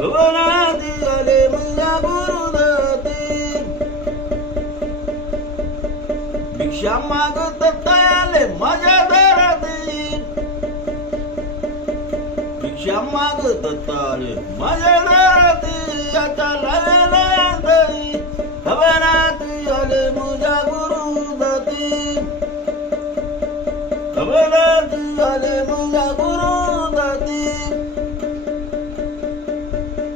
भवनाती आले माझ्या गुरुदत्ती भिक्षा मागत आले माझ्या दाराती भिक्षा मागत आले माझ्या दाराती आता लागला दही भवनाती आले माझ्या गुरुदत्ती भवनाती आले माझ्या गुरुदत्ती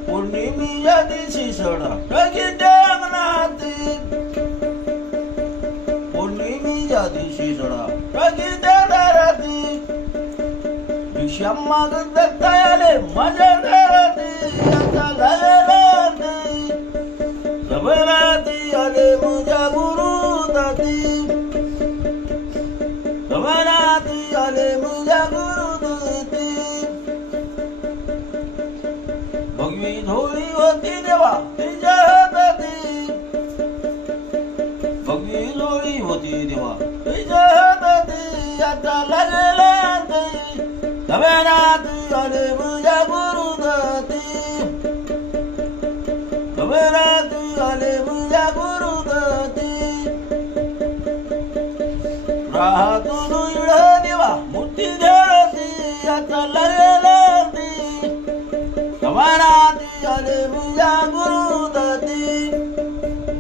पौर्णिमेच्या दिवशी सडा टकीच्या अंगणाती पौर्णिमेच्या दिवशी सडा टकीच्या दाराती भिक्षा मागत आले माझ्या दाराती आता लागला दही भवनाती आले माझ्या गुरुदत्ती भवनाती आले माझ्या गुरुदत्ती भगवी झोळी होती देवा तिच्या हाताती भगवी झोळी होती देवा तिच्या हाताती आता लागला दही भवनाती आले माझ्या गुरुदत्ती भवनाती आले माझ्या गुरुदत्ती राहतो